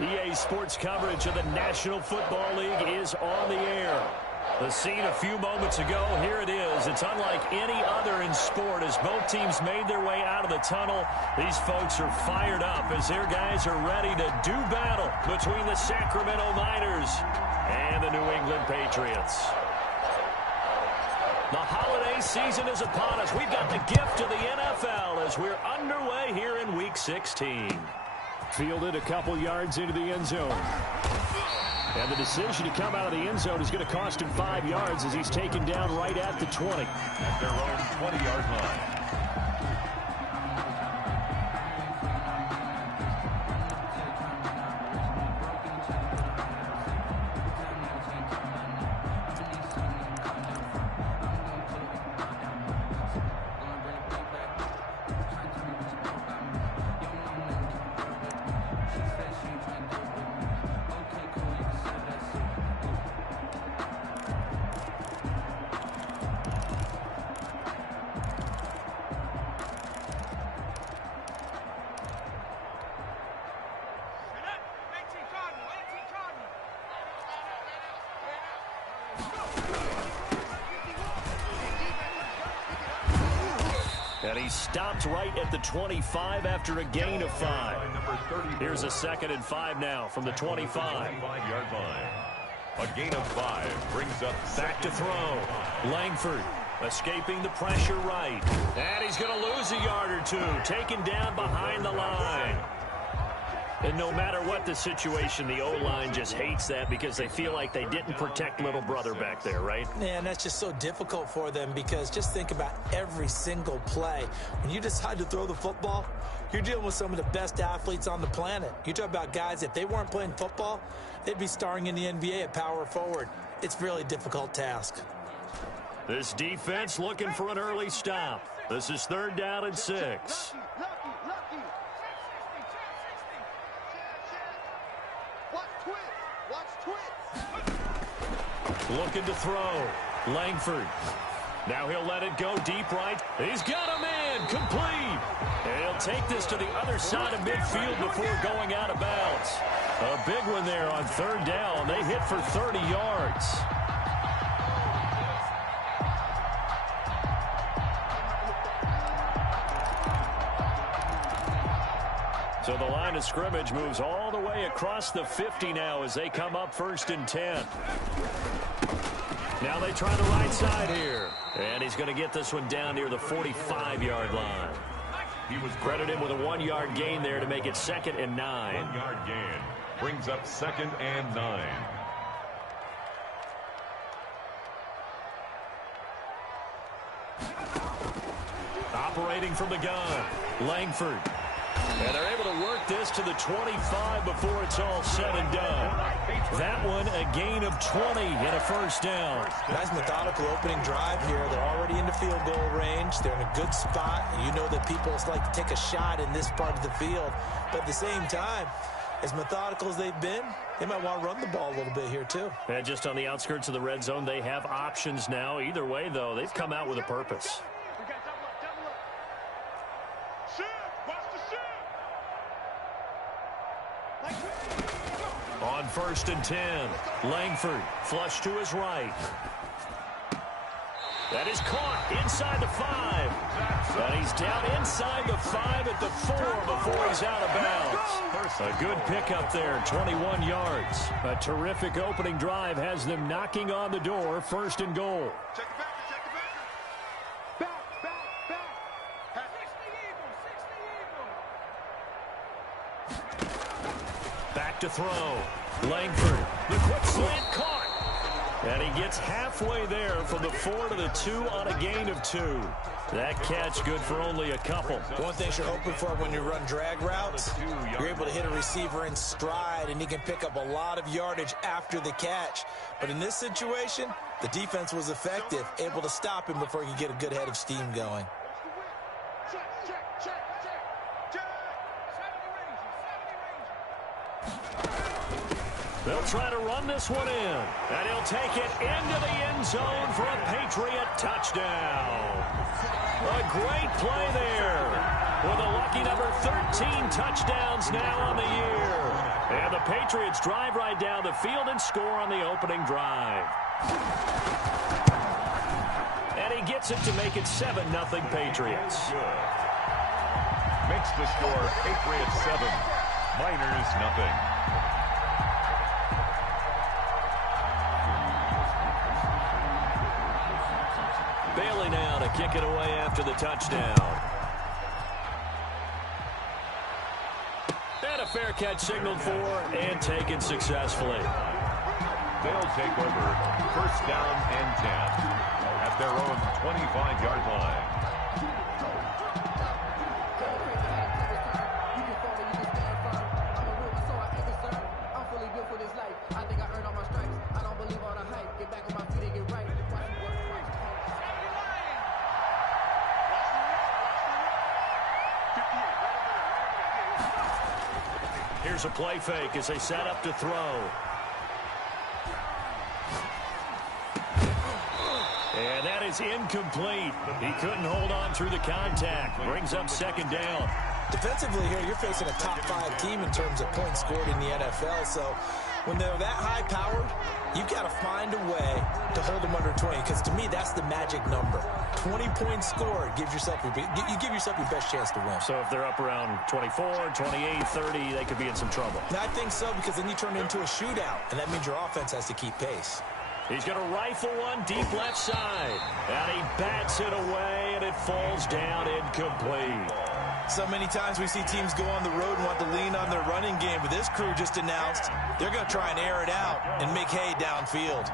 EA Sports coverage of the National Football League is on the air. The scene a few moments ago, here it is. It's unlike any other in sport as both teams made their way out of the tunnel. These folks are fired up as their guys are ready to do battle between the Sacramento Niners and the New England Patriots. The holiday season is upon us. We've got the gift of the NFL as we're underway here in Week 16. Fielded a couple yards into the end zone. And the decision to come out of the end zone is going to cost him 5 yards as he's taken down right at the 20. At their own 20-yard line. And he stopped right at the 25 after a gain of 5. Here's a 2nd and 5 now from the 25. 25-yard line. A gain of 5 brings up back to throw. Langford escaping the pressure right. And he's going to lose a yard or two. Taken down behind the line. And no matter what the situation, the O-line just hates that because they feel like they didn't protect little brother back there, right? Man, that's just so difficult for them because just think about every single play. When you decide to throw the football, you're dealing with some of the best athletes on the planet. You talk about guys, if they weren't playing football, they'd be starring in the NBA at power forward. It's a really difficult task. This defense looking for an early stop. This is 3rd down and 6. Looking to throw. Langford. Now he'll let it go deep right. He's got a man. Complete. And he'll take this to the other side of midfield before going out of bounds. A big one there on 3rd down. They hit for 30 yards. So the line of scrimmage moves all the way across the 50 now as they come up 1st and 10. Now they try the right side here. And he's going to get this one down near the 45-yard line. He was credited with a 1-yard gain there to make it 2nd and 9. 1-yard gain brings up 2nd and 9. Operating from the gun, Langford. And they're able to work this to the 25 before it's all said and done. That one, a gain of 20 and a 1st down. Nice methodical opening drive here. They're already into field goal range. They're in a good spot. You know that people like to take a shot in this part of the field. But at the same time, as methodical as they've been, they might want to run the ball a little bit here too. And just on the outskirts of the red zone, they have options now. Either way, though, they've come out with a purpose. On 1st and 10, Langford flush to his right. That is caught inside the 5. And he's down inside the 5 at the 4 before he's out of bounds. A good pickup there, 21 yards. A terrific opening drive has them knocking on the door, 1st and goal. Back to throw. Langford, the quick slant caught. And he gets halfway there from the 4 to the 2 on a gain of 2. That catch good for only a couple. One thing you're hoping for when you run drag routes, you're able to hit a receiver in stride, and he can pick up a lot of yardage after the catch. But in this situation, the defense was effective, able to stop him before he could get a good head of steam going. They'll try to run this one in, and he'll take it into the end zone for a Patriot touchdown. A great play there with a lucky lucky number 13 touchdowns now on the year. And the Patriots drive right down the field and score on the opening drive. And he gets it to make it 7-0 Patriots. Good. Makes the score Patriots 7, Miners nothing. Bailey now to kick it away after the touchdown. And a fair catch signaled for and taken successfully. They'll take over 1st down and 10 at their own 25-yard line. Here's a play fake as they set up to throw. And that is incomplete. He couldn't hold on through the contact. Brings up 2nd down. Defensively here, you're facing a top-5 team in terms of points scored in the NFL. So when they're that high-powered, you've got to find a way to hold them under 20. Because to me, that's the magic number. 20 points scored gives yourself you give yourself your best chance to win. So if they're up around 24, 28, 30, they could be in some trouble. And I think so, because then you turn it into a shootout, and that means your offense has to keep pace. He's going to rifle one deep left side. And he bats it away, and it falls down incomplete. So many times we see teams go on the road and want to lean on their running game, but this crew just announced they're going to try and air it out and make hay downfield.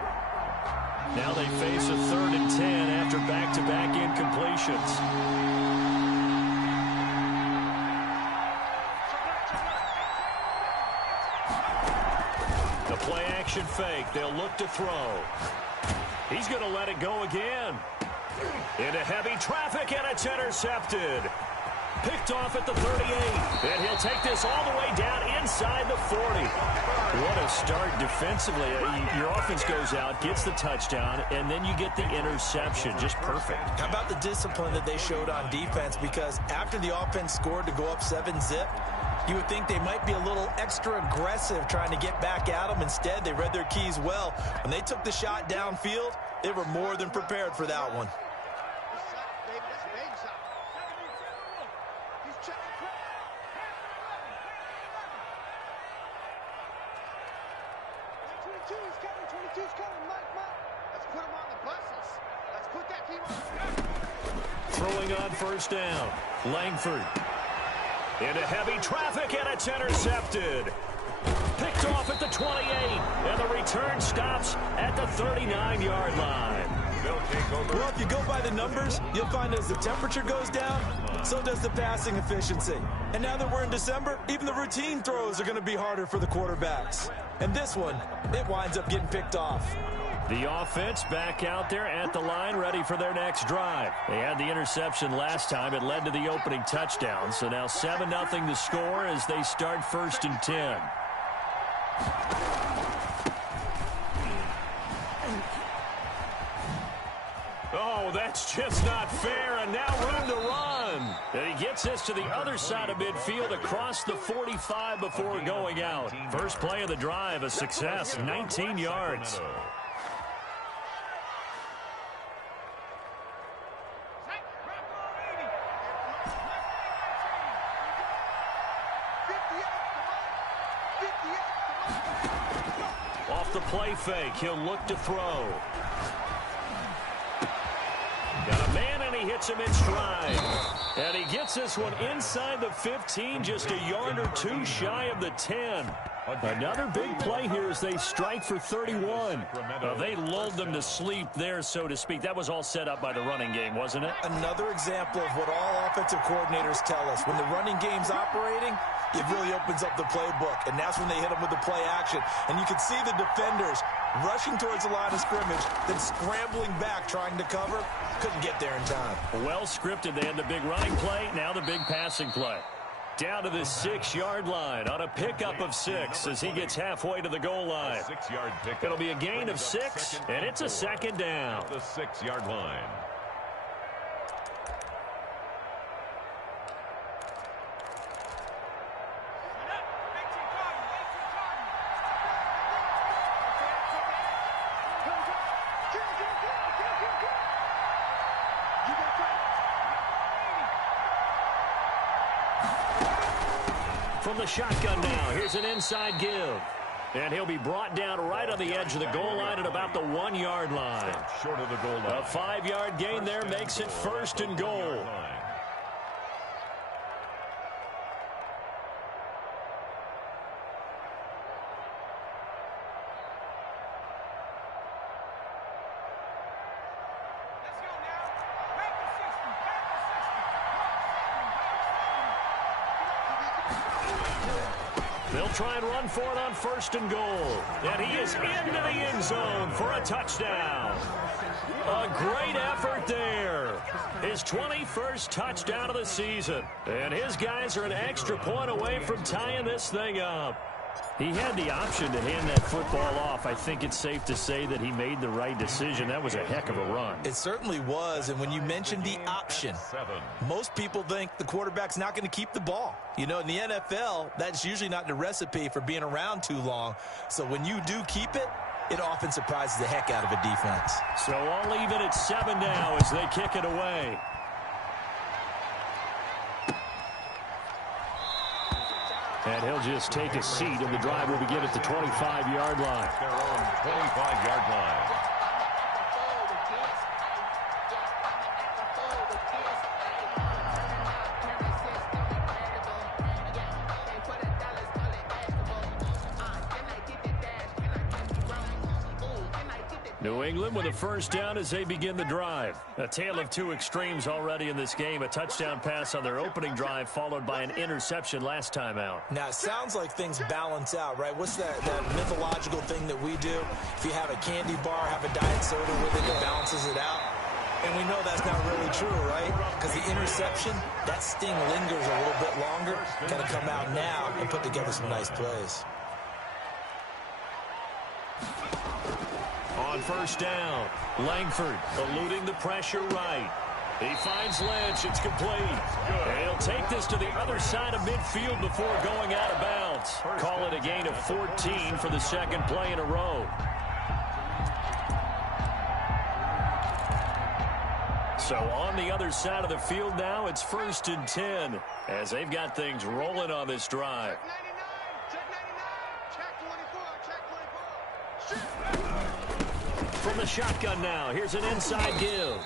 Now they face a 3rd and 10 after back-to-back incompletions. The play-action fake. They'll look to throw. He's going to let it go again. Into heavy traffic, and it's intercepted. Picked off at the 38. And he'll take this all the way down inside the 40. What a start defensively. Your offense goes out, gets the touchdown, and then you get the interception. Just perfect. How about the discipline that they showed on defense? Because after the offense scored to go up 7-zip, you would think they might be a little extra aggressive trying to get back at them. Instead, they read their keys well. When they took the shot downfield, they were more than prepared for that one. Throwing on 1st down. Langford. Into heavy traffic, and it's intercepted. Picked off at the 28. And the return stops at the 39-yard line. They'll take over. Well, if you go by the numbers, you'll find as the temperature goes down, so does the passing efficiency. And now that we're in December, even the routine throws are going to be harder for the quarterbacks. And this one, it winds up getting picked off. The offense back out there at the line, ready for their next drive. They had the interception last time. It led to the opening touchdown. So now 7-0 the score as they start 1st and 10. Oh, that's just not fair, and now room to run. And he gets this to the other side of midfield across the 45 before going out. First play of the drive, a success, 19 yards. Off the play fake, he'll look to throw. Got a man, and he hits him in stride. And he gets this one inside the 15, just a yard or two shy of the 10. Another big play here as they strike for 31. They lulled them to sleep there, so to speak. That was all set up by the running game, wasn't it? Another example of what all offensive coordinators tell us. When the running game's operating, it really opens up the playbook, and that's when they hit them with the play action. And you can see the defenders rushing towards the line of scrimmage, then scrambling back, trying to cover. Couldn't get there in time. Well scripted. They had the big running play, now the big passing play. Down to the 6-yard line on a pickup of 6 as he gets halfway to the goal line. 6-yard pickup. It'll be a gain of 6, and it's a 2nd down. The 6-yard line. From the shotgun now, here's an inside give. And he'll be brought down right on the edge of the goal line at about the 1-yard line. Short of the goal line. A 5-yard gain there makes it 1st and goal. They'll try and run for it on 1st and goal. And he is into the end zone for a touchdown. A great effort there. His 21st touchdown of the season. And his guys are an extra point away from tying this thing up. He had the option to hand that football off. I think it's safe to say that he made the right decision. That was a heck of a run. It certainly was. And when you mentioned the option, most people think the quarterback's not going to keep the ball. You know, in the NFL, that's usually not the recipe for being around too long. So when you do keep it, it often surprises the heck out of a defense. So all even at 7 now as they kick it away. And he'll just take a seat, and the drive will begin at the 25-yard line. Their own 25-yard line. New England with a first down as they begin the drive. A tale of two extremes already in this game. A touchdown pass on their opening drive followed by an interception last time out. Now, it sounds like things balance out, right? What's that mythological thing that we do? If you have a candy bar, have a diet soda with it, it balances it out. And we know that's not really true, right? Because the interception, that sting lingers a little bit longer. Got to come out now and put together some nice plays. On first down, Langford eluding the pressure right. He finds Lynch. It's complete. And he'll take this to the other side of midfield before going out of bounds. Call it a gain of 14 for the second play in a row. So on the other side of the field now, it's 1st and 10 as they've got things rolling on this drive. From the shotgun now, here's an inside give.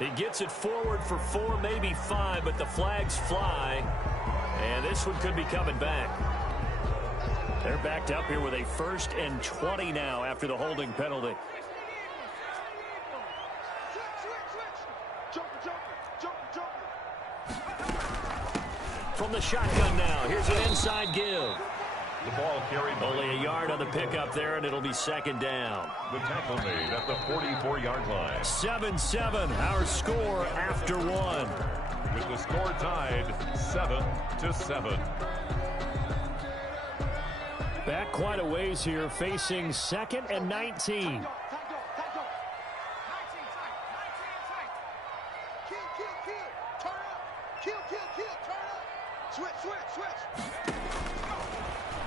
He gets it forward for 4, maybe 5, but the flags fly. And this one could be coming back. They're backed up here with a 1st and 20 now after the holding penalty. From the shotgun now, here's an inside give. The ball carried. Only a yard on the pickup there, and it'll be 2nd down. The tackle made at the 44-yard line. 7-7, our score after 1. With the score tied 7-7. Back quite a ways here, facing 2nd and 19.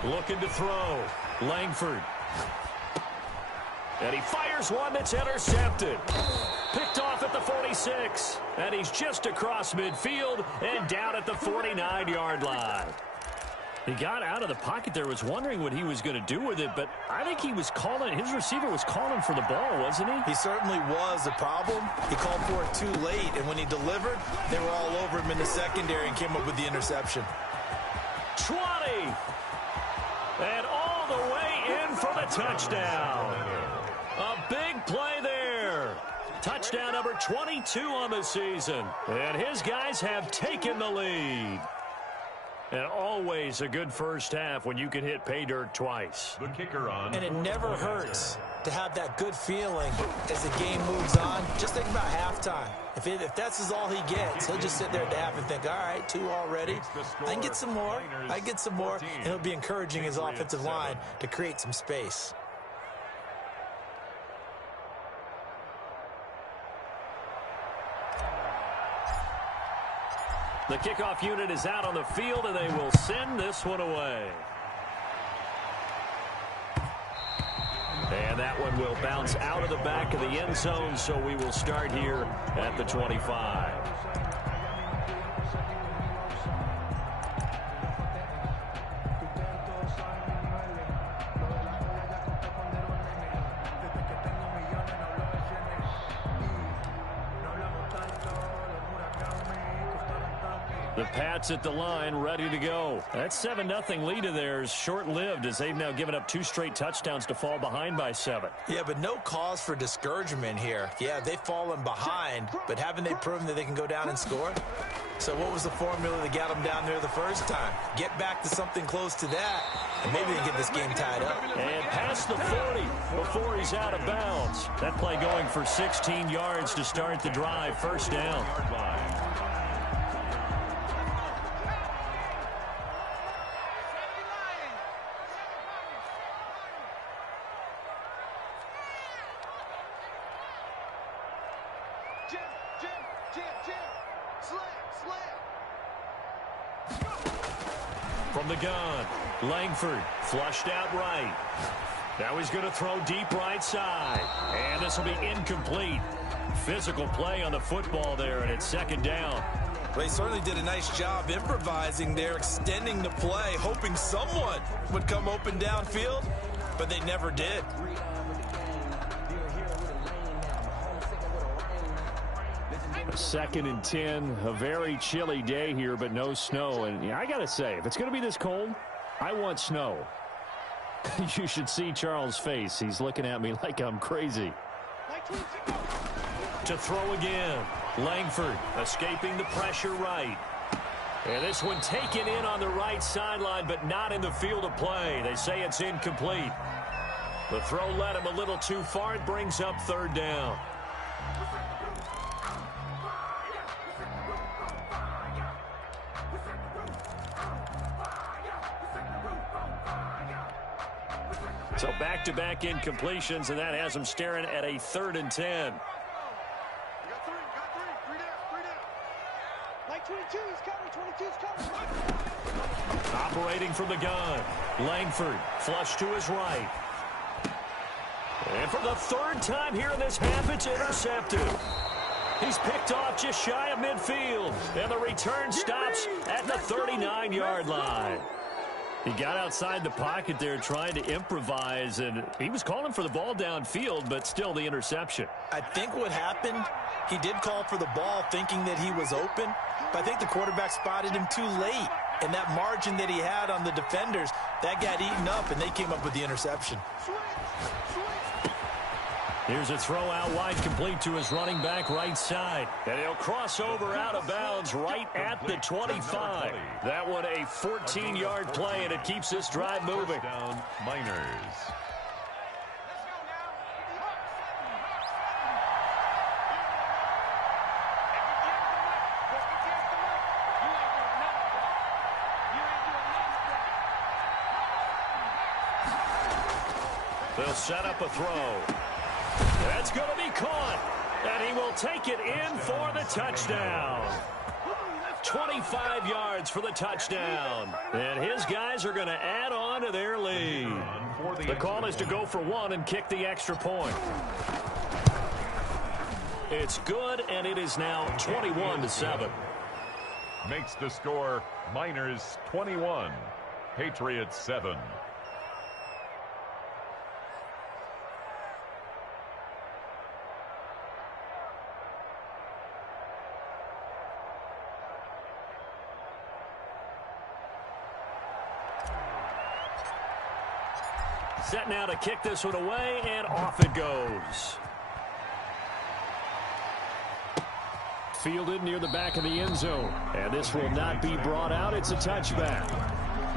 Looking to throw. Langford. And he fires one that's intercepted. Picked off at the 46. And he's just across midfield and down at the 49-yard line. He got out of the pocket there, was wondering what he was going to do with it, but I think he was calling, his receiver was calling for the ball, wasn't he? He certainly was. The problem, he called for it too late, and when he delivered, they were all over him in the secondary and came up with the interception. 20. And all the way in for the touchdown. A big play there. Touchdown number 22 on the season. And his guys have taken the lead. And always a good first half when you can hit pay dirt twice. The kicker on. And it never hurts to have that good feeling as the game moves on. Just think about halftime. If that's all he gets, he'll just sit there at the half and think, all right, 2 already. I can get some more. I can get some more. And he'll be encouraging his offensive line to create some space. The kickoff unit is out on the field, and they will send this one away. And that one will bounce out of the back of the end zone, so we will start here at the 25. The Pats at the line, ready to go. That 7-0 lead of theirs short-lived as they've now given up 2 straight touchdowns to fall behind by 7. Yeah, but no cause for discouragement here. Yeah, they've fallen behind, but haven't they proven that they can go down and score? So what was the formula that got them down there the first time? Get back to something close to that, and maybe they get this game tied up. And past the 40 before he's out of bounds. That play going for 16 yards to start the drive. First down. From the gun, Langford flushed out right. Now he's going to throw deep right side. And this will be incomplete. Physical play on the football there, and it's second down. Well, they certainly did a nice job improvising there, extending the play, hoping someone would come open downfield, but they never did. Second and 10, a very chilly day here, but no snow. And yeah, I got to say, if it's going to be this cold, I want snow. You should see Charles' face. He's looking at me like I'm crazy. To throw again. Langford escaping the pressure right. And this one taken in on the right sideline, but not in the field of play. They say it's incomplete. The throw led him a little too far. It brings up third down. So back-to-back incompletions, and that has them staring at a 3rd and 10. Operating from the gun. Langford flush to his right. And for the 3rd time here in this half, it's intercepted. He's picked off just shy of midfield. And the return stops at the 39-yard line. He got outside the pocket there trying to improvise, and he was calling for the ball downfield, but still the interception. I think what happened, he did call for the ball thinking that he was open, but I think the quarterback spotted him too late. And that margin that he had on the defenders, that got eaten up, and they came up with the interception. Here's a throw out wide, complete to his running back right side. And he'll cross over out of bounds right at the 25. That one a 14-yard play, and it keeps this drive moving. Down, Miners. They'll set up a throw. That's going to be caught, and he will take it in for the touchdown. 25 yards for the touchdown, and his guys are going to add on to their lead. The call is to go for 1 and kick the extra point. It's good, and it is now 21-7. Makes the score Miners 21, Patriots 7. Set now to kick this one away, and off it goes. Fielded near the back of the end zone. And this will not be brought out. It's a touchback.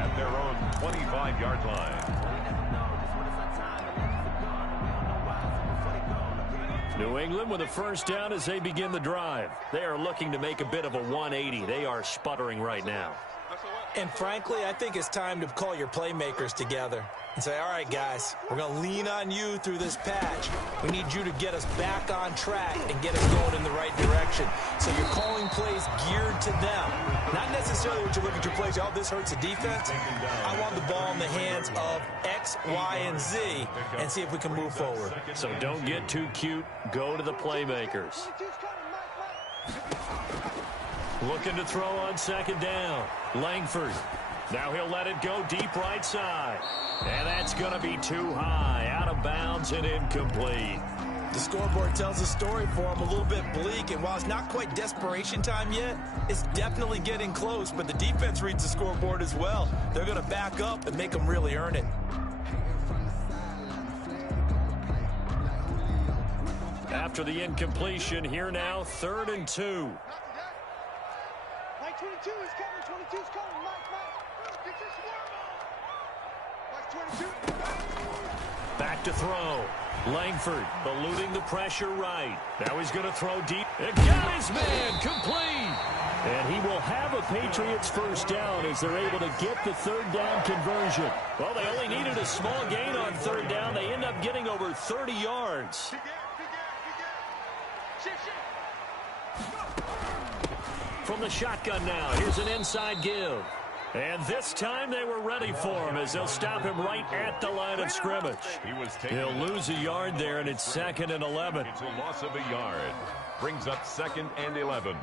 At their own 25-yard line. New England with a first down as they begin the drive. They are looking to make a bit of a 180. They are sputtering right now. And frankly, I think it's time to call your playmakers together and say, all right, guys, we're going to lean on you through this patch. We need you to get us back on track and get us going in the right direction. So you're calling plays geared to them. Not necessarily what you look at your plays, oh, this hurts the defense. I want the ball in the hands of X, Y, and Z and see if we can move forward. So don't get too cute. Go to the playmakers. Looking to throw on second down. Langford. Now he'll let it go deep right side. And that's going to be too high. Out of bounds and incomplete. The scoreboard tells a story for them, a little bit bleak, and while it's not quite desperation time yet, it's definitely getting close, but the defense reads the scoreboard as well. They're going to back up and make them really earn it. After the incompletion, here now, 3rd and 2. Mike 22 is coming, 22 is coming, Mike, get this one. Mike 22. Back to throw. Langford eluding the pressure right. Now he's going to throw deep. And got his man complete. And he will have a Patriots first down as they're able to get the 3rd down conversion. Well, they only needed a small gain on 3rd down. They end up getting over 30 yards. From the shotgun now, here's an inside give. And this time they were ready for him as they'll stop him right at the line of scrimmage. He'll lose a yard there, and it's 2nd and 11. It's a loss of a yard. Brings up 2nd and 11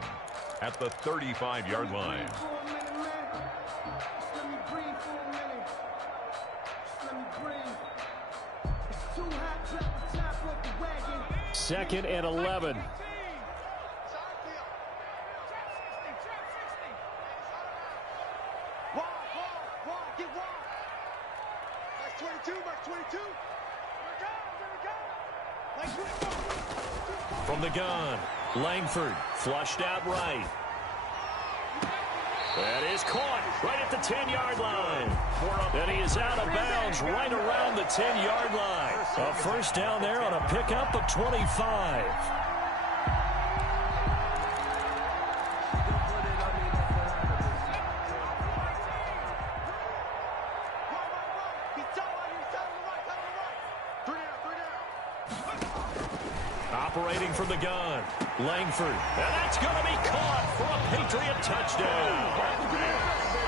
at the 35-yard line. 2nd and 11. From the gun, Langford flushed out right. That is caught right at the 10-yard line. And he is out of bounds right around the 10-yard line. A first down there on a pickup of 25. Operating from the gun, Langford. And that's going to be caught for a Patriot touchdown.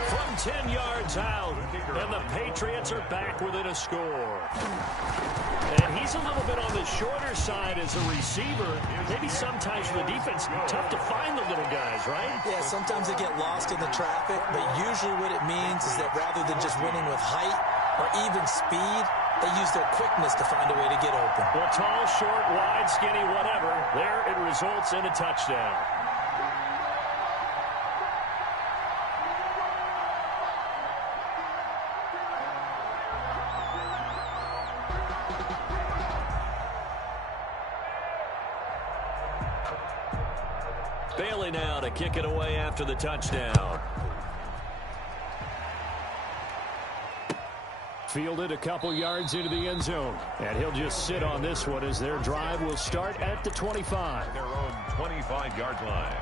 From 10 yards out, and the Patriots are back within a score. And he's a little bit on the shorter side as a receiver. Maybe sometimes for the defense, tough to find the little guys, right? Yeah, sometimes they get lost in the traffic, but usually what it means is that rather than just winning with height or even speed, they use their quickness to find a way to get open. Well, tall, short, wide, skinny, whatever. There it results in a touchdown. Bailey now to kick it away after the touchdown. Fielded a couple yards into the end zone. And he'll just sit on this one as their drive will start at the 25. Their own 25-yard line.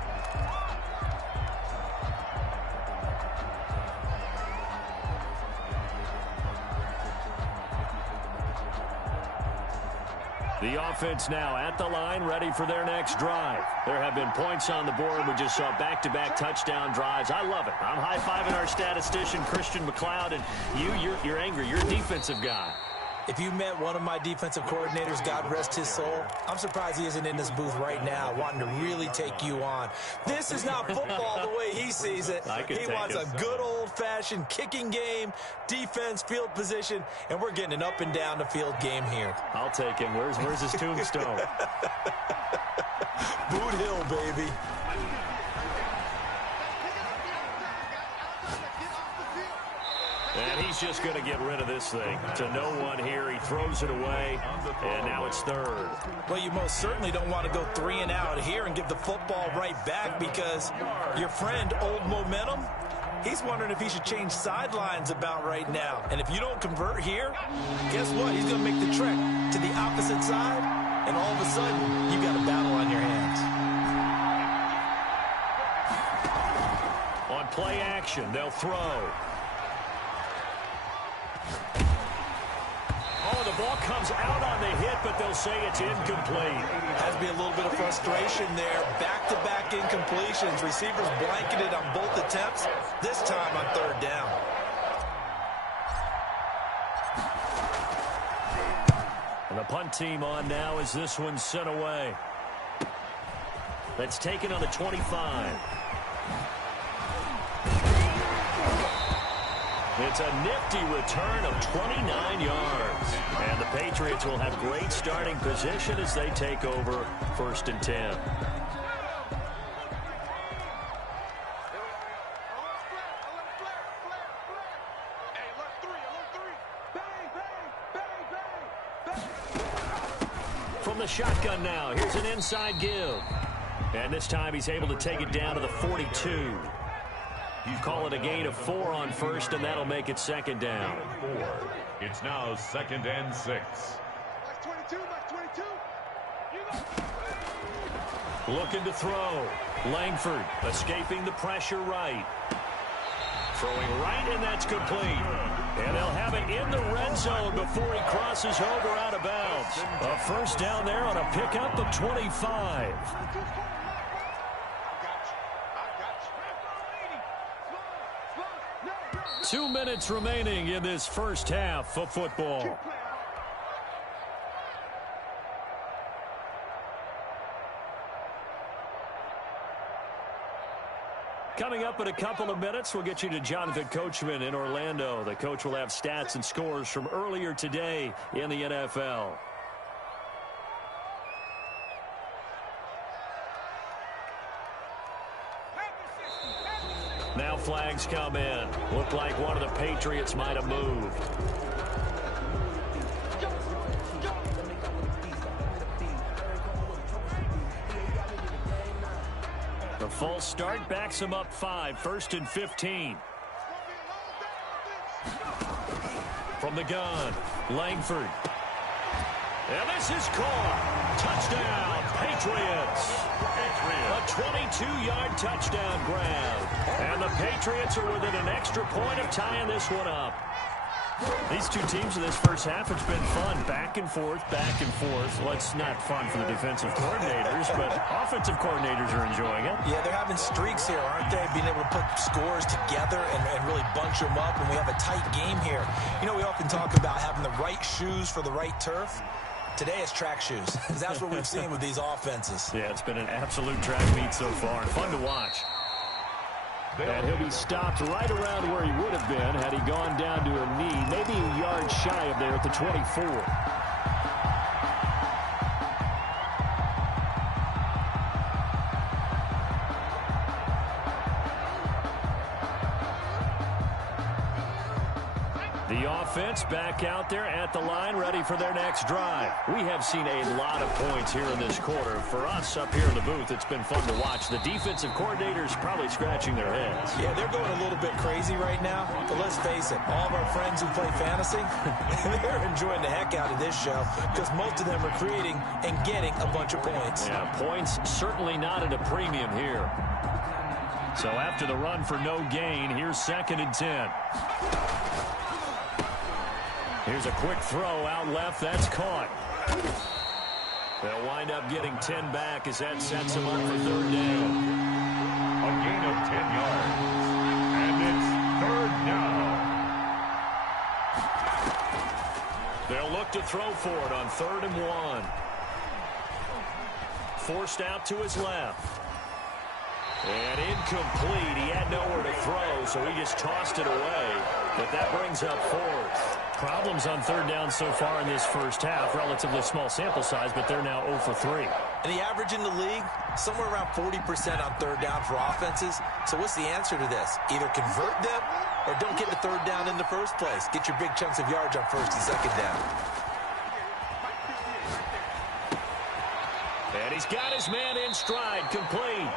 The offense now at the line, ready for their next drive. There have been points on the board. We just saw back-to-back touchdown drives. I love it. I'm high-fiving our statistician, Christian McLeod, and you're angry. You're a defensive guy. If you met one of my defensive coordinators, God rest his soul, I'm surprised he isn't in this booth right now wanting to really take you on. This is not football the way he sees it. He wants a good old-fashioned kicking game, defense, field position, and we're getting an up-and-down-the-field game here. I'll take him. Where's his tombstone? Boot Hill, baby. And he's just going to get rid of this thing. To no one here. He throws it away, and now it's 3rd. Well, you most certainly don't want to go 3 and out here and give the football right back because your friend, Old Momentum, he's wondering if he should change sidelines about right now. And if you don't convert here, guess what? He's going to make the trek to the opposite side, and all of a sudden, you've got a battle on your hands. On play action, they'll throw. Oh, the ball comes out on the hit, but they'll say it's incomplete. Has to be a little bit of frustration there. Back-to-back incompletions. Receivers blanketed on both attempts, this time on 3rd down. And the punt team on now as this one's sent away. That's taken on the 25. It's a nifty return of 29 yards. And the Patriots will have great starting position as they take over 1st and 10. From the shotgun now, here's an inside give. And this time he's able to take it down to the 42. You call it a gain of 4 on 1st, and that'll make it 2nd down. It's now 2nd and 6. Looking to throw. Langford escaping the pressure right. Throwing right, and that's complete. And they'll have it in the red zone before he crosses over out of bounds. A 1st down there on a pickup of 25. 2 minutes remaining in this 1st half of football. Coming up in a couple of minutes, we'll get you to Jonathan Coachman in Orlando. The coach will have stats and scores from earlier today in the NFL. Now flags come in. Looked like one of the Patriots might have moved. The false start backs him up 5. 1st and 15. From the gun, Langford. And this is caught. Touchdown, Patriots. A 22-yard touchdown grab. And the Patriots are within an extra point of tying this one up. These two teams in this 1st half, it's been fun. Back and forth, back and forth. Well, it's not fun for the defensive coordinators, but offensive coordinators are enjoying it. Yeah, they're having streaks here, aren't they? Being able to put scores together and really bunch them up, and we have a tight game here. You know, we often talk about having the right shoes for the right turf. Today it's track shoes, because that's what we've seen with these offenses. Yeah, it's been an absolute track meet so far, and fun to watch. And he'll be stopped right around where he would have been had he gone down to a knee, maybe a yard shy of there at the 24. The offense back out there at the line, ready for their next drive. We have seen a lot of points here in this quarter. For us up here in the booth, it's been fun to watch. The defensive coordinators probably scratching their heads. Yeah, they're going a little bit crazy right now. But let's face it, all of our friends who play fantasy, they're enjoying the heck out of this show because most of them are creating and getting a bunch of points. Yeah, points certainly not at a premium here. So after the run for no gain, here's 2nd and 10. Here's a quick throw out left. That's caught. They'll wind up getting 10 back as that sets them up for 3rd down. A gain of 10 yards. And it's 3rd down. They'll look to throw for it on 3rd and 1. Forced out to his left. And incomplete. He had nowhere to throw, so he just tossed it away. But that brings up 4th. Problems on 3rd down so far in this 1st half. Relatively small sample size, but they're now 0 for 3. And the average in the league, somewhere around 40% on 3rd down for offenses. So what's the answer to this? Either convert them or don't get the 3rd down in the first place. Get your big chunks of yards on 1st and 2nd down. And he's got his man in stride, complete.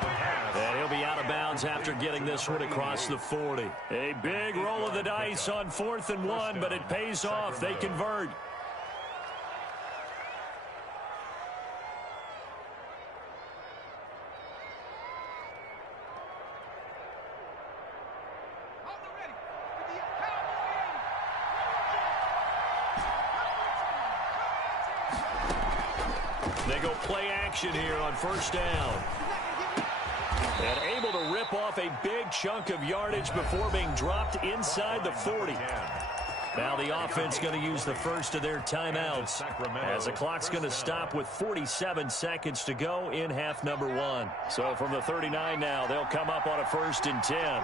And he'll be out of bounds after getting this one across the 40. A big roll of the dice on 4th and 1, but it pays off. They convert. They go play action here on 1st down. And able to rip off a big chunk of yardage before being dropped inside the 40. Now the offense going to use the first of their timeouts as the clock's going to stop with 47 seconds to go in half number 1. So from the 39 now, they'll come up on a 1st and 10.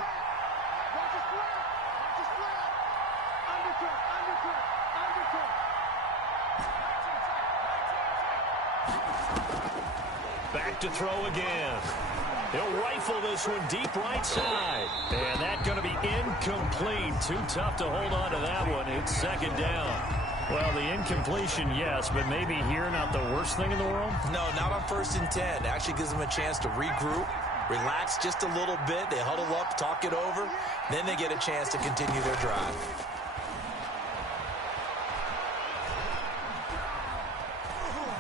back to throw again. He'll rifle this one deep right side. And that's going to be incomplete. Too tough to hold on to that one. It's second down. Well, the incompletion, yes, but maybe here not the worst thing in the world? No, not on 1st and 10. Actually gives them a chance to regroup, relax just a little bit. They huddle up, talk it over. Then they get a chance to continue their drive.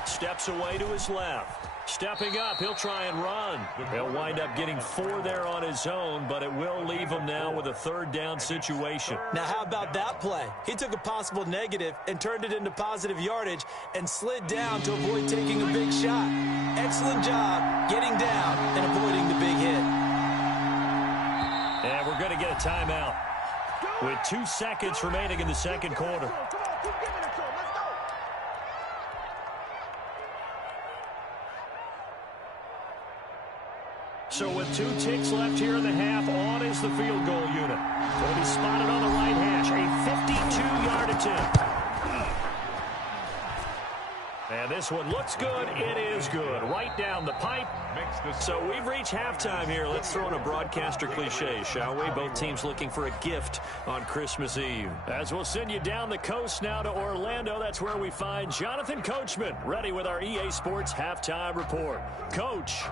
Steps away to his left. Stepping up, he'll try and run. He'll wind up getting 4 there on his own, but it will leave him now with a 3rd down situation. Now, how about that play? He took a possible negative and turned it into positive yardage and slid down to avoid taking a big shot. Excellent job getting down and avoiding the big hit. And we're going to get a timeout with 2 seconds remaining in the second quarter. So with 2 ticks left here in the half, on is the field goal unit. Will be spotted on the right hash, a 52-yard attempt. And this one looks good. It is good. Right down the pipe. So we've reached halftime here. Let's throw in a broadcaster cliche, shall we? Both teams looking for a gift on Christmas Eve. As we'll send you down the coast now to Orlando, that's where we find Jonathan Coachman, ready with our EA Sports halftime report. Coach.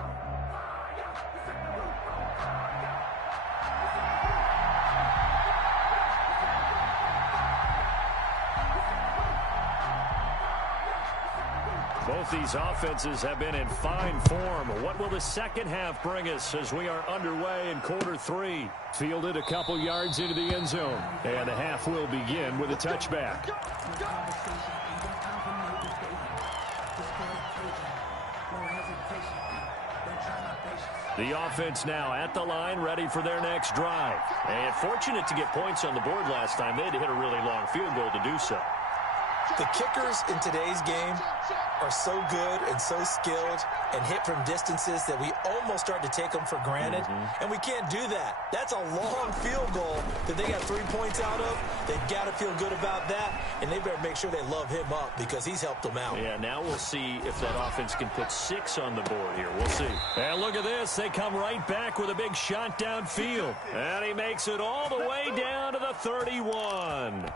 Both these offenses have been in fine form. What will the second half bring us as we are underway in quarter 3? Fielded a couple yards into the end zone. And the half will begin with a touchback. The offense now at the line, ready for their next drive. And fortunate to get points on the board last time. They had to hit a really long field goal to do so. The kickers in today's game are so good and so skilled and hit from distances that we almost start to take them for granted. And we can't do that. That's a long field goal that they got 3 points out of. They've got to feel good about that, and they better make sure they love him up because he's helped them out. Yeah, now we'll see if that offense can put 6 on the board here. We'll see. And look at this. They come right back with a big shot downfield. And he makes it all the way down to the 31.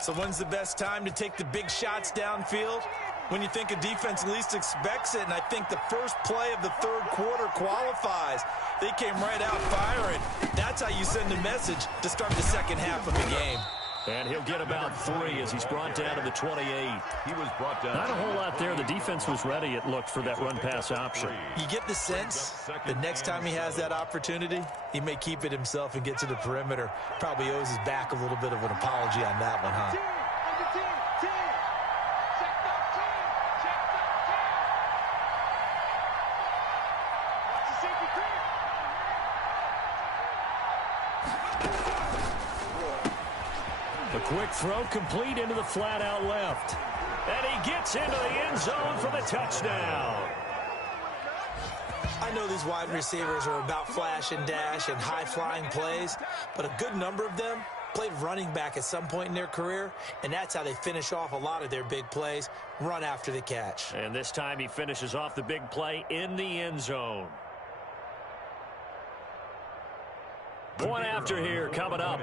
So when's the best time to take the big shots downfield? When you think a defense least expects it, and I think the first play of the 3rd quarter qualifies. They came right out firing. That's how you send a message to start the second half of the game. And he'll get about 3 as he's brought down to the 28. He was brought down. Not a whole lot there. The defense was ready, it looked, for that run-pass option. You get the sense the next time he has that opportunity, he may keep it himself and get to the perimeter. Probably owes his back a little bit of an apology on that one, huh? A quick throw complete into the flat out left. And he gets into the end zone for the touchdown. I know these wide receivers are about flash and dash and high-flying plays, but a good number of them played running back at some point in their career, and that's how they finish off a lot of their big plays, run after the catch. And this time he finishes off the big play in the end zone. Point after here coming up.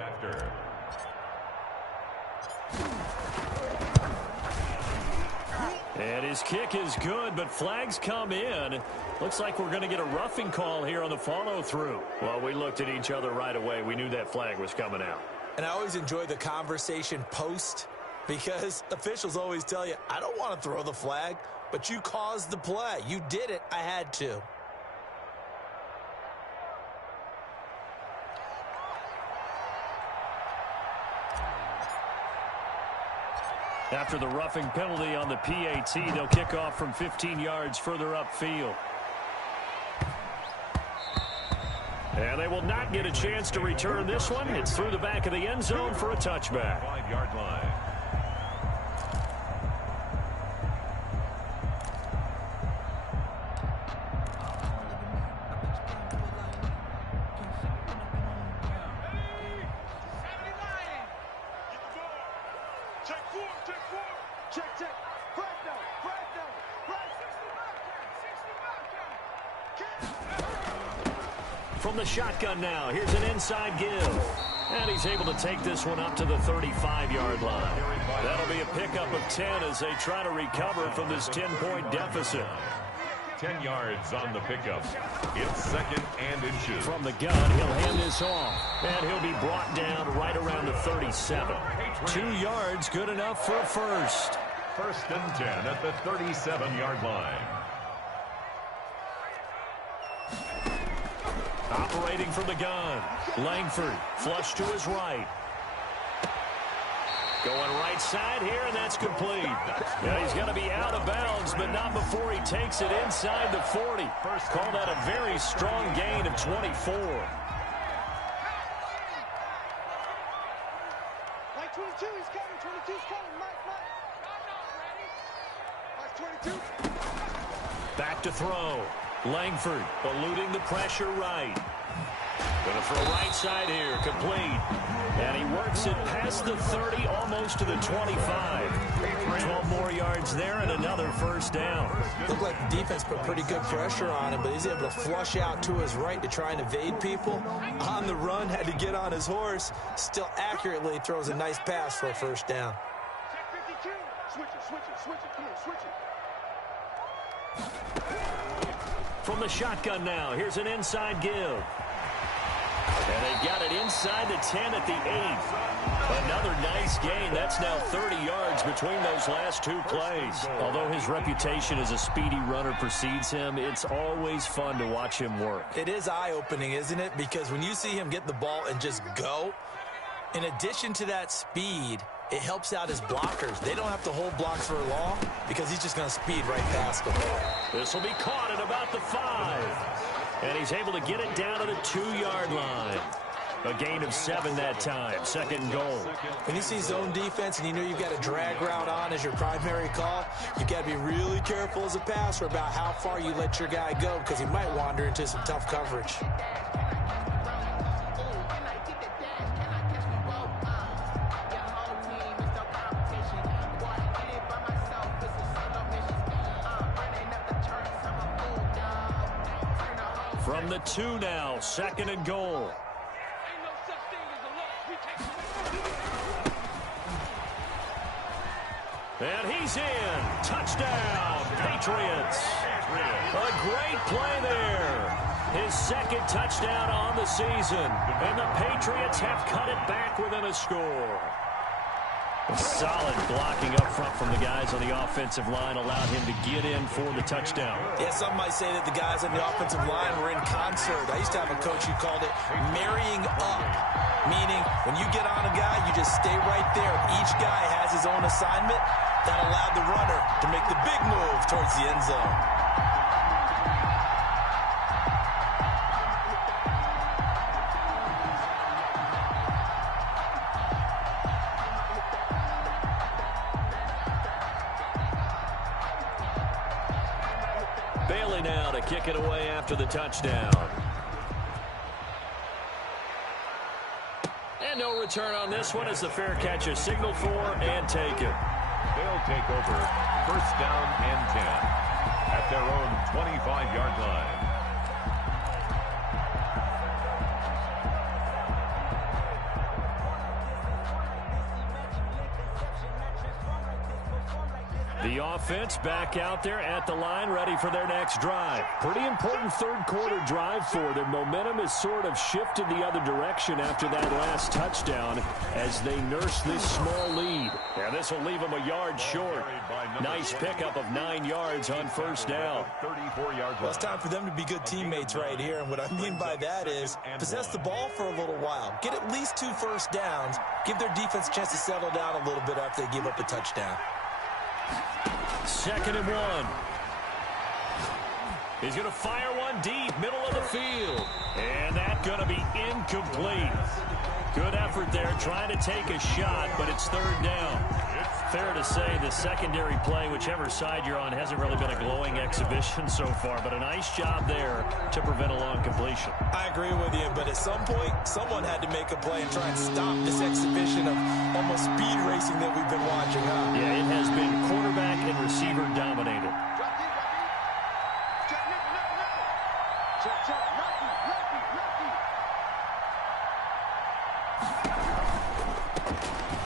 And his kick is good, but flags come in. Looks like we're going to get a roughing call here on the follow-through. Well, we looked at each other right away. We knew that flag was coming out. And I always enjoy the conversation post because officials always tell you, I don't want to throw the flag, but you caused the play. You did it. I had to. After the roughing penalty on the PAT, they'll kick off from 15 yards further upfield. And they will not get a chance to return this one. It's through the back of the end zone for a touchback. 5-yard line. From the shotgun now, here's an inside give. And he's able to take this one up to the 35-yard line. That'll be a pickup of 10 as they try to recover from this 10-point deficit. 10 yards on the pickup. It's second and inches. From the gun, he'll hand this off. And he'll be brought down right around the 37. 2 yards, good enough for a first. First and 10 at the 37-yard line. Operating from the gun. Langford, flush to his right. Going right side here, and that's complete. Yeah, he's going to be out of bounds, but not before he takes it inside the 40. Call that a very strong gain of 24. Mike 22, he's coming. 22's coming. Mike. Mike 22. Back to throw. Langford eluding the pressure right. Going to throw right side here, complete. And he works it past the 30, almost to the 25. 12 more yards there and another first down. Looked like the defense put pretty good pressure on him, but he's able to flush out to his right to try and evade people. On the run, had to get on his horse. Still accurately throws a nice pass for a first down. Check 52. Switch it. Come here, switch it. From the shotgun now, here's an inside give. And they've got it inside the 10 at the 8. Another nice gain. That's now 30 yards between those last 2 plays. Although his reputation as a speedy runner precedes him, it's always fun to watch him work. It is eye-opening, isn't it? Because when you see him get the ball and just go, in addition to that speed, it helps out his blockers. They don't have to hold blocks for long because he's just going to speed right past them. This will be caught at about the 5. And he's able to get it down to the 2-yard line. A gain of 7 that time. Second and goal. When you see zone defense and you know you've got a drag route on as your primary call, you've got to be really careful as a passer about how far you let your guy go because he might wander into some tough coverage. From the 2 now, second and goal. And he's in. Touchdown, Patriots. A great play there. His second touchdown on the season. And the Patriots have cut it back within a score. Solid blocking up front from the guys on the offensive line allowed him to get in for the touchdown. Yeah, some might say that the guys on the offensive line were in concert. I used to have a coach who called it marrying up, meaning when you get on a guy, you just stay right there. Each guy has his own assignment that allowed the runner to make the big move towards the end zone. Bailey now to kick it away after the touchdown. And no return on this one as the fair catch is signaled for and taken. They'll take over first down and 10 at their own 25-yard line. The offense back out there at the line, ready for their next drive. Pretty important third-quarter drive for them. Momentum has sort of shifted the other direction after that last touchdown as they nurse this small lead. And this will leave them a yard short. Nice pickup of 9 yards on first down. Well, it's time for them to be good teammates right here. And what I mean by that is possess the ball for a little while. Get at least 2 first downs. Give their defense a chance to settle down a little bit after they give up a touchdown. Second and 1. He's going to fire one deep, middle of the field. And that's going to be incomplete. Good effort there, trying to take a shot, but it's third down. Fair to say the secondary play, whichever side you're on, hasn't really been a glowing exhibition so far, but a nice job there to prevent a long completion. I agree with you, but at some point, someone had to make a play and try and stop this exhibition of almost speed racing that we've been watching, huh? Yeah, it has been quarterback and receiver dominated.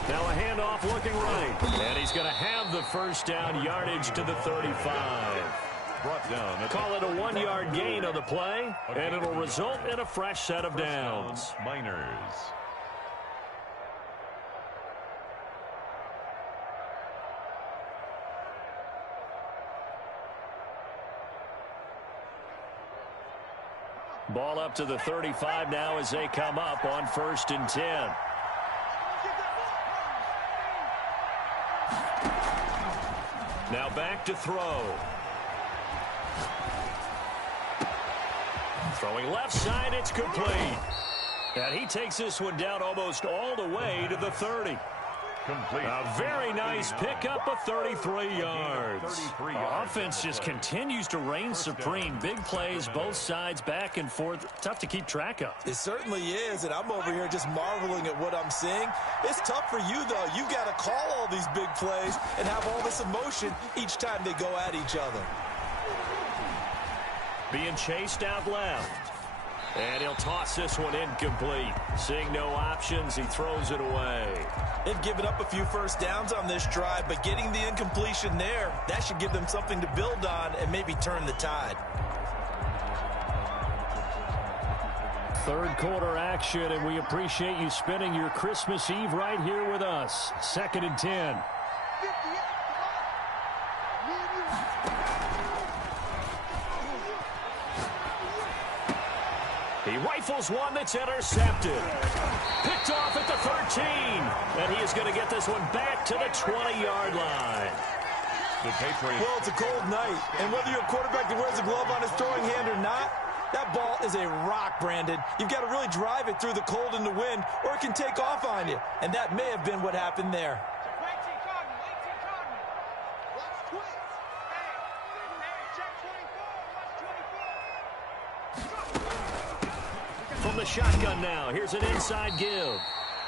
Now a handoff looking right. And he's going to have the first down, yardage to the 35. Brought down. Call it a 1-yard gain on the play, and it'll result in a fresh set of downs. Miners. Ball up to the 35 now as they come up on 1st and 10. Now back to throw. Throwing left side, it's complete. And he takes this one down almost all the way to the 30. Complete. A very nice pickup of 33 yards. Offense just continues to reign supreme. Big plays, both sides, back and forth. Tough to keep track of. It certainly is, and I'm over here just marveling at what I'm seeing. It's tough for you, though. You got to call all these big plays and have all this emotion each time they go at each other. Being chased out left. And he'll toss this one incomplete. Seeing no options, he throws it away. They've given up a few first downs on this drive, but getting the incompletion there, that should give them something to build on and maybe turn the tide. Third quarter action, and we appreciate you spending your Christmas Eve right here with us. 2nd and 10. He rifles one that's intercepted. Picked off at the 13. And he is going to get this one back to the 20-yard line. The Patriots. Well, it's a cold night, and whether you're a quarterback that wears a glove on his throwing hand or not, that ball is a rock, Brandon. You've got to really drive it through the cold and the wind, or it can take off on you. And that may have been what happened there. From the shotgun now, here's an inside give.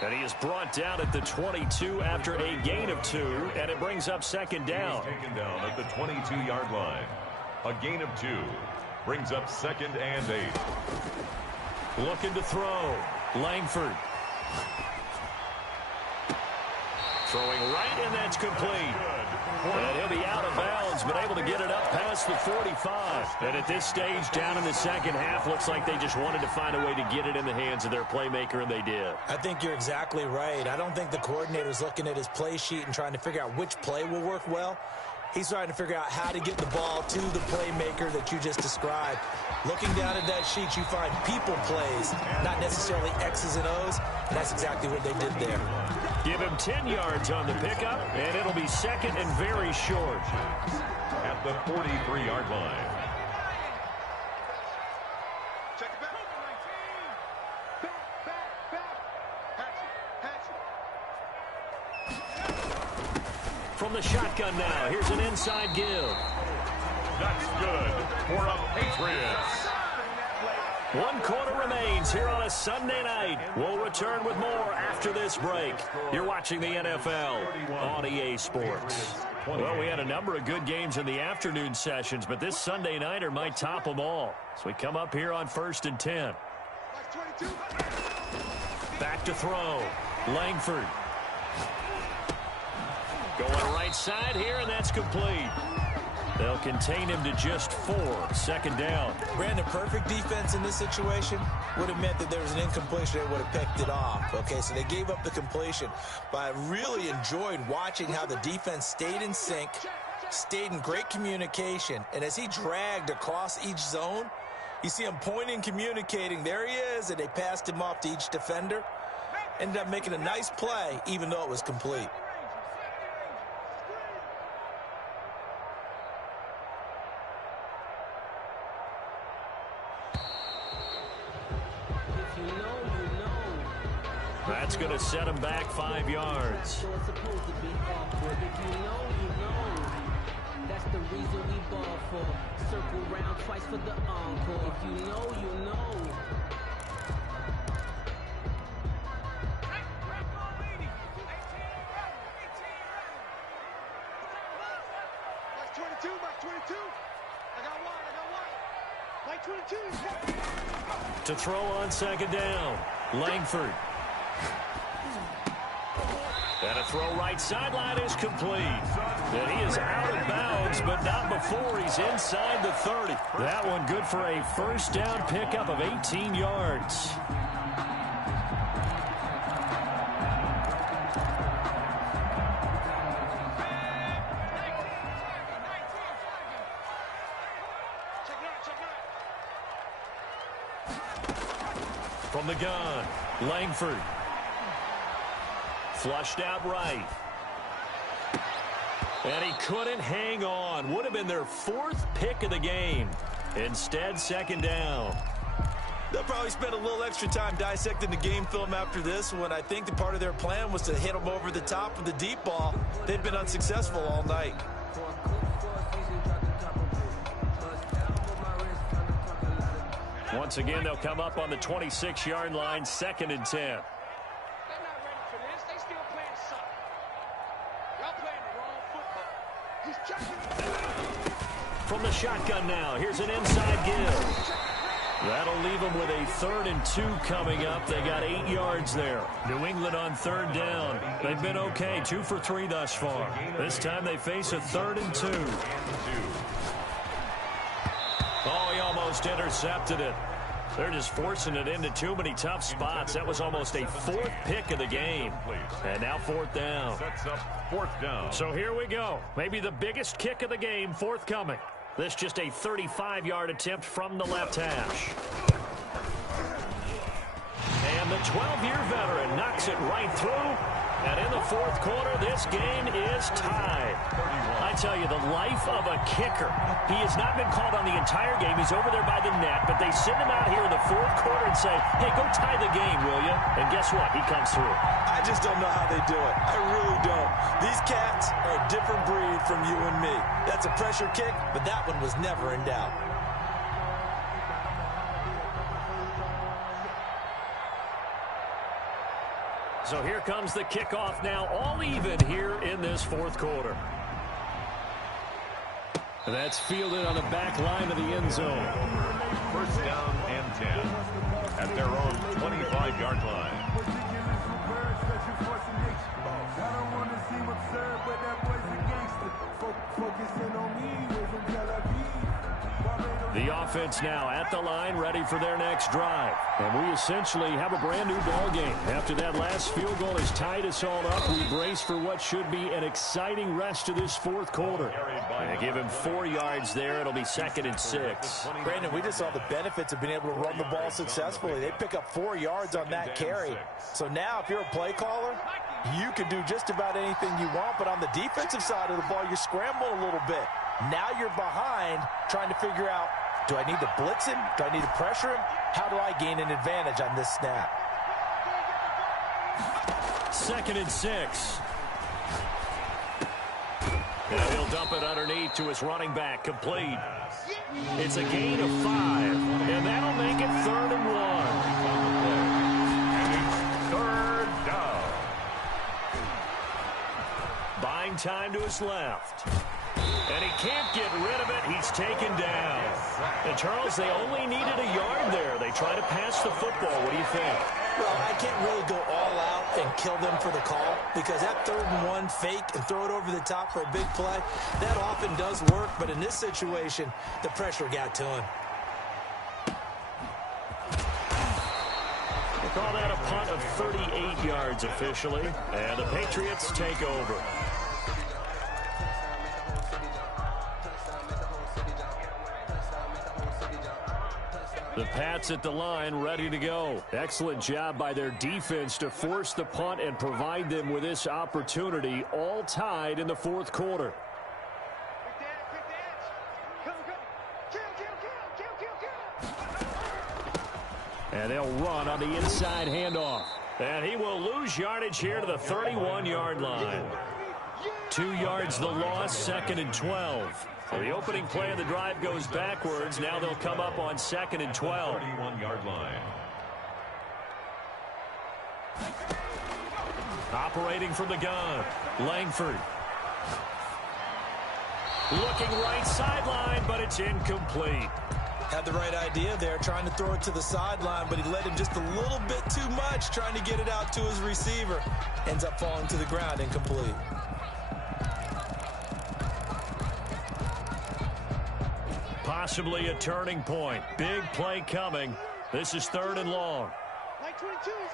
And he is brought down at the 22 after a gain of 2, and it brings up 2nd down. He's taken down at the 22-yard line. A gain of 2 brings up 2nd and 8. Looking to throw. Langford. Throwing right, and that's complete. And he'll be out of bounds, but able to get it up past the 45. And at this stage, down in the second half, looks like they just wanted to find a way to get it in the hands of their playmaker, and they did. I think you're exactly right. I don't think the coordinator's looking at his play sheet and trying to figure out which play will work well. He's trying to figure out how to get the ball to the playmaker that you just described. Looking down at that sheet, you find people plays, not necessarily X's and O's, and that's exactly what they did there. Give him 10 yards on the pickup, and it'll be 2nd and very short. At the 43-yard line. Check it back. Back. From the shotgun now, here's an inside give. That's good for a Patriots. 1 quarter remains here on a Sunday night. We'll return with more after this break. You're watching the NFL on EA Sports. Well, we had a number of good games in the afternoon sessions, but this Sunday nighter might top them all. So we come up here on 1st and 10. Back to throw. Langford. Going right side here, and that's complete. They'll contain him to just 4. 2nd down. Brandon, perfect defense in this situation would have meant that there was an incompletion. They would have picked it off. Okay, so they gave up the completion. But I really enjoyed watching how the defense stayed in sync, stayed in great communication. And as he dragged across each zone, you see him pointing, communicating. There he is, and they passed him off to each defender. Ended up making a nice play, even though it was complete. That's going to set him back 5 yards. So it's supposed to be awkward. If you know, you know. That's the reason we ball for. Circle round twice for the encore. If you know, you know. Box 22, box 22. I got one. Box 22. To throw on 2nd down. Langford. And a throw right sideline is complete. And he is out of bounds, but not before he's inside the 30. That one good for a first down pickup of 18 yards. From the gun, Langford. Flushed out right. And he couldn't hang on. Would have been their 4th pick of the game. Instead, second down. They'll probably spend a little extra time dissecting the game film after this one. I think the part of their plan was to hit them over the top with the deep ball. They've been unsuccessful all night. Once again, they'll come up on the 26-yard line, 2nd and 10. They're not ready for this. They still playing soccer. Y'all playing the wrong football. He's From the shotgun now, here's an inside give. That'll leave them with a 3rd and 2 coming up. They got 8 yards there. New England on 3rd down. They've been okay, 2 for 3 thus far. This time they face a 3rd and 2. Oh, he almost intercepted it. They're just forcing it into too many tough spots. That was almost a 4th pick of the game. And now 4th down. Sets up 4th down. So here we go. Maybe the biggest kick of the game forthcoming. This just a 35-yard attempt from the left hash. And the 12-year veteran knocks it right through. And in the 4th quarter, this game is tied. I tell you, the life of a kicker. He has not been called on the entire game. He's over there by the net, but they send him out here in the 4th quarter and say, hey, go tie the game, will you? And guess what? He comes through. I just don't know how they do it. I really don't. These cats are a different breed from you and me. That's a pressure kick, but that one was never in doubt. So here comes the kickoff now, all even here in this 4th quarter. And that's fielded on the back line of the end zone. 1st down and 10 at their own 25-yard line. The offense now at the line, ready for their next drive. And we essentially have a brand new ball game. After that last field goal has tied us all up, we brace for what should be an exciting rest to this 4th quarter. They give him 4 yards there. It'll be 2nd and 6. Brandon, we just saw the benefits of being able to run the ball successfully. They pick up 4 yards on that carry. So now if you're a play caller, you can do just about anything you want. But on the defensive side of the ball, you scramble a little bit. Now you're behind trying to figure out, do I need to blitz him? Do I need to pressure him? How do I gain an advantage on this snap? 2nd and 6. And he'll dump it underneath to his running back, complete. It's a gain of 5, and that'll make it 3rd and 1. 3rd down. Buying time to his left. And he can't get rid of it. He's taken down. And, Charles, they only needed a yard there. They try to pass the football. What do you think? Well, I can't really go all out and kill them for the call because that 3rd and 1 fake and throw it over the top for a big play, that often does work. But in this situation, the pressure got to him. They call that a punt of 38 yards officially. And the Patriots take over. The Pats at the line, ready to go. Excellent job by their defense to force the punt and provide them with this opportunity, all tied in the 4th quarter. And they'll run on the inside handoff. And he will lose yardage here to the 31-yard line. 2 yards the loss, 2nd and 12. So the opening play of the drive goes backwards. Now they'll come up on 2nd and 12. 31-yard line. Operating from the gun, Langford. Looking right sideline, but it's incomplete. Had the right idea there, trying to throw it to the sideline, but he led him just a little bit too much, trying to get it out to his receiver. Ends up falling to the ground, incomplete. Possibly a turning point. Big play coming. This is 3rd and long. Like 22 is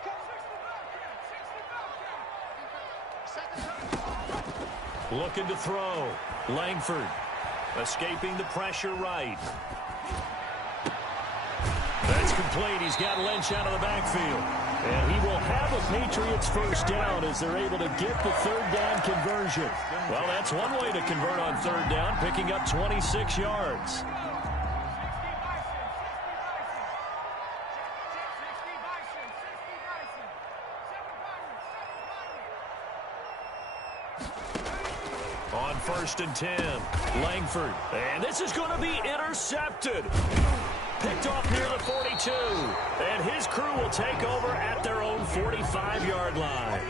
coming. Looking to throw. Langford escaping the pressure right. That's complete. He's got Lynch out of the backfield. And he will have a Patriots first down as they're able to get the 3rd down conversion. Well, that's one way to convert on 3rd down, picking up 26 yards. On 1st and 10, Langford. And this is going to be intercepted. Picked off near the 42. And his crew will take over at their own 45-yard line.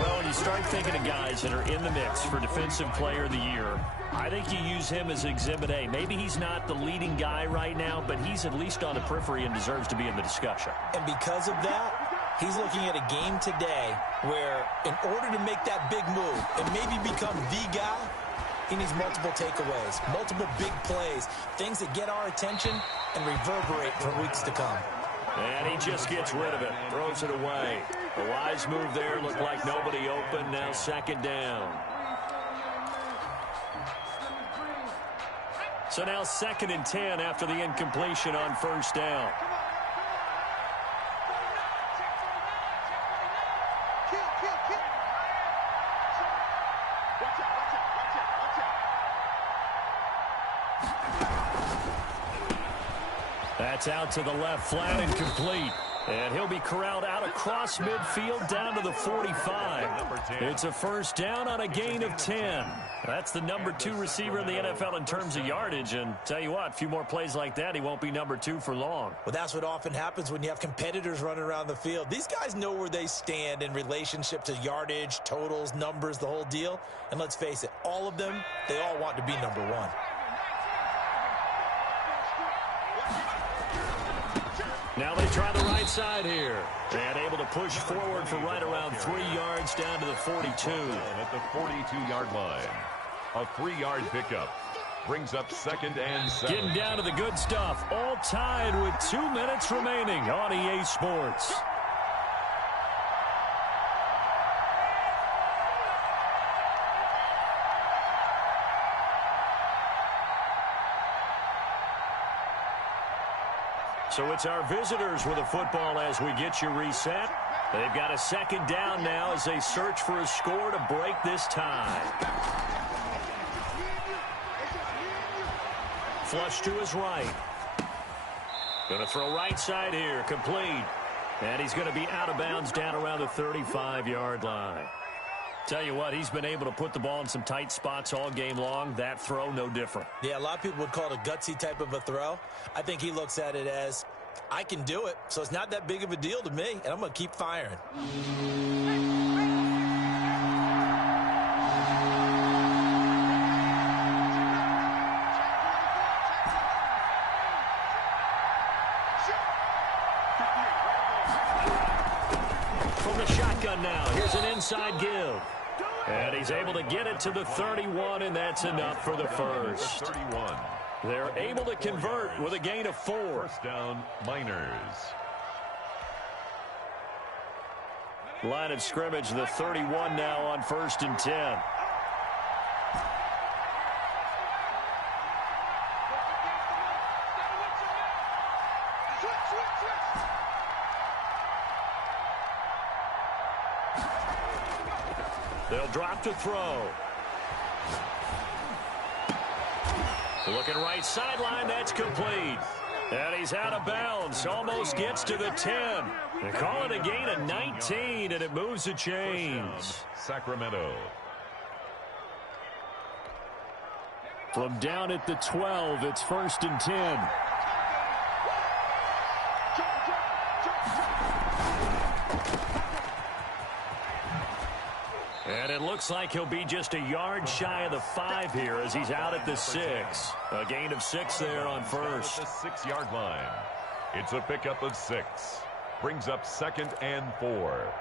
Well, when you start thinking of guys that are in the mix for Defensive Player of the Year, I think you use him as Exhibit A. Maybe he's not the leading guy right now, but he's at least on the periphery and deserves to be in the discussion. And because of that, he's looking at a game today where in order to make that big move and maybe become the guy, he needs multiple takeaways, multiple big plays, things that get our attention and reverberate for weeks to come. And he just gets rid of it, throws it away. A wise move there, looked like nobody open, now 2nd down. So now 2nd and 10 after the incompletion on 1st down. That's out to the left, flat and complete. And he'll be corralled out across midfield down to the 45. It's a first down on a gain of 10. That's the number 2 receiver in the NFL in terms of yardage. And tell you what, a few more plays like that, he won't be number 2 for long. Well, that's what often happens when you have competitors running around the field. These guys know where they stand in relationship to yardage, totals, numbers, the whole deal. And let's face it, all of them, they all want to be number 1. Now they try the right side here. And able to push forward for right around 3 yards down to the 42. At the 42-yard line. A 3-yard pickup. Brings up 2nd and 7. Getting down to the good stuff. All tied with 2 minutes remaining on EA Sports. So it's our visitors with a football as we get you reset. They've got a 2nd down now as they search for a score to break this tie. Flush to his right. Going to throw right side here. Complete. And he's going to be out of bounds down around the 35-yard line. Tell you what, he's been able to put the ball in some tight spots all game long. That throw, no different. Yeah, a lot of people would call it a gutsy type of a throw. I think he looks at it as, I can do it, so it's not that big of a deal to me, and I'm going to keep firing. From the shotgun now, here's an inside give. And he's able to get it to the 31, and that's enough for the first. 31. They're able to convert with a gain of 4. First down, Miners. Line of scrimmage, the 31 now on 1st and 10. They'll drop to throw. Looking right sideline, that's complete. And he's out of bounds, almost gets to the 10. They call it a gain of 19, and it moves the chains. Sacramento. From down at the 12, it's 1st and 10. And it looks like he'll be just a yard shy of the 5 here as he's out at the 6. A gain of 6 there on first. At the 6-yard line. It's a pickup of 6. Brings up 2nd and 4.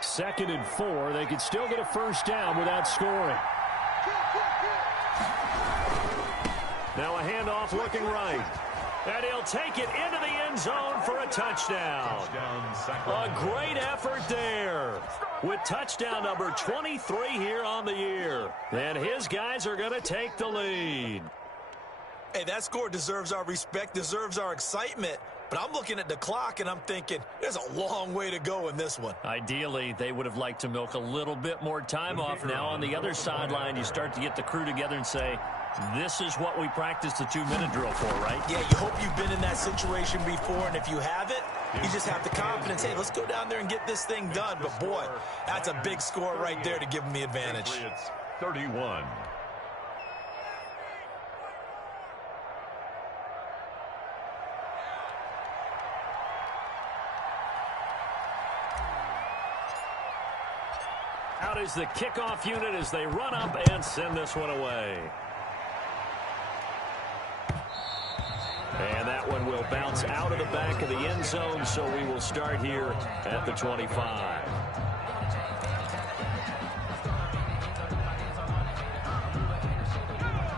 Second and 4. They could still get a first down without scoring. Now a handoff looking right. And he'll take it into the end zone for a touchdown. A great effort there. With touchdown number 23 here on the year. And his guys are going to take the lead. Hey, that score deserves our respect, deserves our excitement. But I'm looking at the clock, and I'm thinking, there's a long way to go in this one. Ideally, they would have liked to milk a little bit more time off. Now on the other sideline, you start to get the crew together and say, this is what we practiced the 2-minute drill for, right? Yeah, you hope you've been in that situation before, and if you haven't, you just have the confidence, hey, let's go down there and get this thing done. But, boy, that's a big score right there to give them the advantage. Patriots 31. Out is the kickoff unit as they run up and send this one away. And that one will bounce out of the back of the end zone, so we will start here at the 25.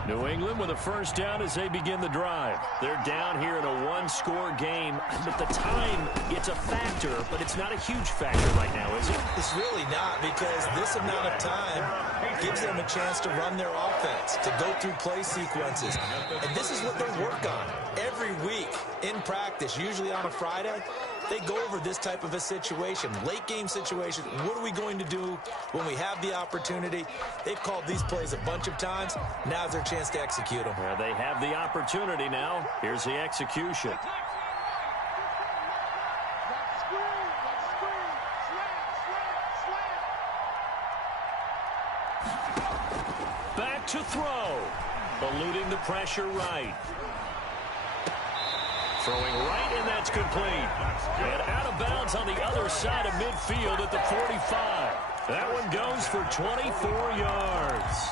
New England with a first down as they begin the drive. They're down here in a one-score game. But the time, it's a factor, but it's not a huge factor right now, is it? It's really not, because this amount of time gives them a chance to run their offense, to go through play sequences. And this is what they work on every week in practice, usually on a Friday. They go over this type of a situation, late game situation. What are we going to do when we have the opportunity? They've called these plays a bunch of times. Now's their chance to execute them. Well, they have the opportunity now. Here's the execution. Back to throw. Eluding the pressure right. Throwing right, and that's complete. And out of bounds on the other side of midfield at the 45. That one goes for 24 yards.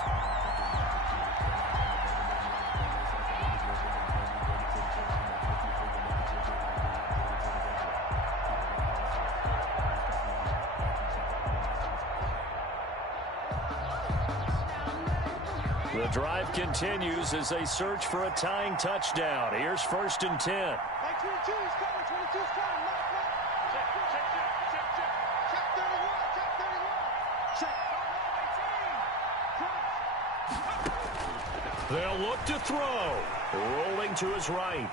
The drive continues as they search for a tying touchdown. Here's 1st and 10. 22's coming, 22's coming. Check 31, check 31. Check. They'll look to throw. Rolling to his right.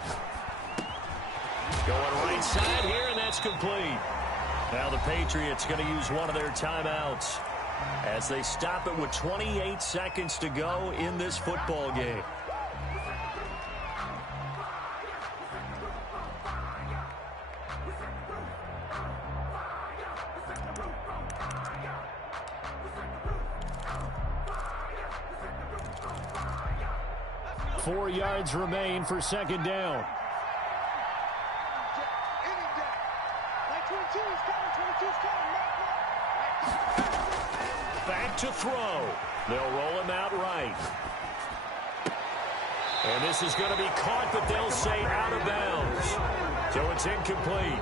Going right side here, and that's complete. Now the Patriots going to use one of their timeouts as they stop it with 28 seconds to go in this football game. Four yards remain for second down. Back to throw. They'll roll him out right. And this is going to be caught, but they'll say out of bounds. So it's incomplete.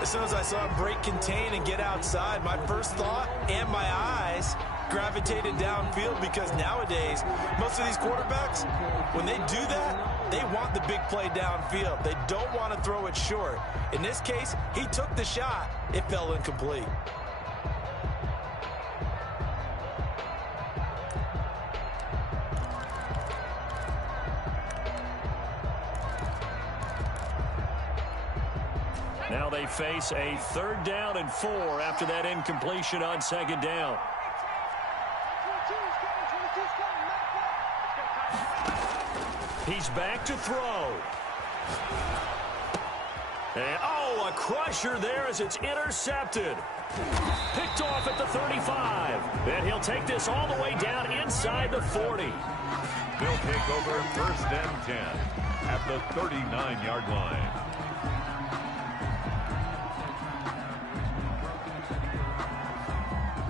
As soon as I saw him break contain and get outside, my first thought and my eyes gravitated downfield, because nowadays, most of these quarterbacks, when they do that, they want the big play downfield. They don't want to throw it short. In this case, he took the shot. It fell incomplete. Now they face a 3rd down and 4 after that incompletion on 2nd down. He's back to throw. And, oh, a crusher there as it's intercepted. Picked off at the 35. And he'll take this all the way down inside the 40. They'll take over 1st and 10. at the 39-yard line.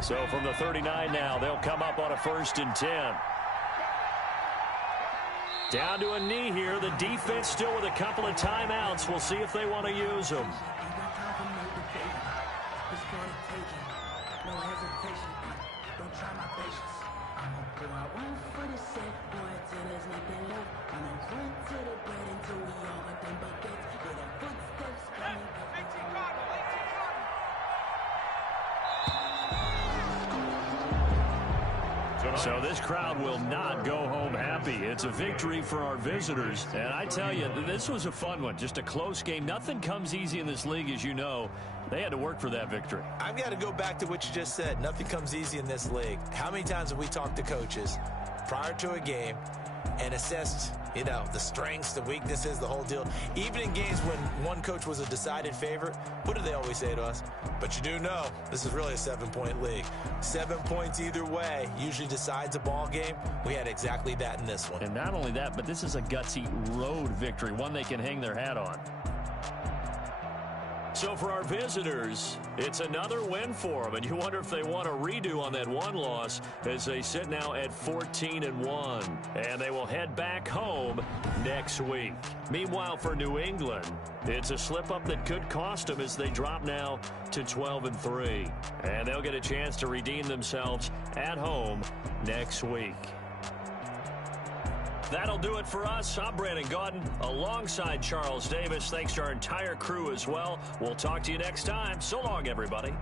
So from the 39 now, they'll come up on a 1st and 10. Down to a knee here. The defense still with a couple of timeouts. We'll see if they want to use them. So this crowd will not go home happy. It's a victory for our visitors. And I tell you, this was a fun one. Just a close game. Nothing comes easy in this league, as you know. They had to work for that victory. I've got to go back to what you just said. Nothing comes easy in this league. How many times have we talked to coaches prior to a game and assessed, the strengths, the weaknesses, the whole deal? Even in games when one coach was a decided favorite, what do they always say to us? But you do know this is really a 7-point league. 7 points either way usually decides a ball game. We had exactly that in this one. And not only that, but this is a gutsy road victory, one they can hang their hat on. So for our visitors, it's another win for them, and you wonder if they want a redo on that one loss as they sit now at 14-1, and they will head back home next week. Meanwhile, for New England, it's a slip-up that could cost them as they drop now to 12-3, and they'll get a chance to redeem themselves at home next week. That'll do it for us. I'm Brandon Gaudin alongside Charles Davis. Thanks to our entire crew as well. We'll talk to you next time. So long, everybody.